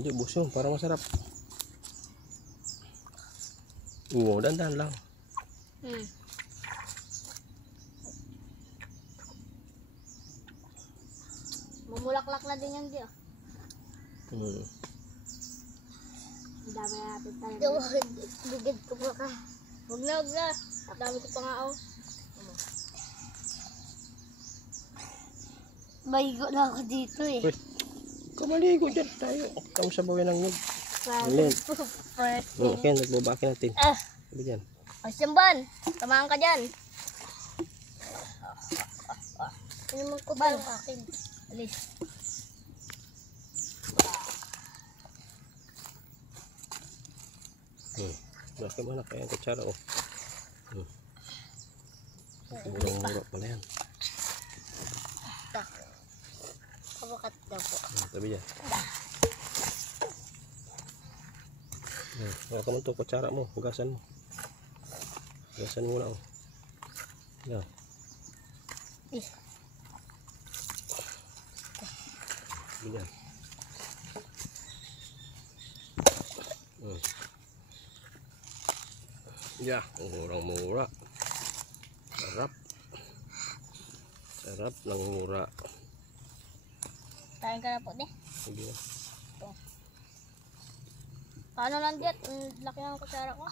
Hindi, ubos yun. Para masarap. Oo, dandan lang. Mamulaklak na din yan di oh. Hmm. Ang dami natin tayo. Bigid ko pa ka. Huwag na, huwag na. Ang dami ko pa nga oh. Maligo na ako dito eh. Uy, kamaligo dyan tayo. Kamu sa bawin ng nyug. Alin? Okay, nagbabaki natin. Sabi dyan. Ay, Simban! Tamaan ka dyan. Ano naman ko ba yung akin? Alis. Bakit mo na kaya ang kutsara oh. Murang-mura pala yan. Kabakat na po. Sabi dyan. Baka mo ito, kutsara mo, hugasan mo. Hugasan mo na oh. Yan. Sabi dyan. Ya, murang-mura. Sarap. Sarap ng mura. Kain ka na po, de. Sige na. Paano lang diet? Ang laki ng kutsara ko.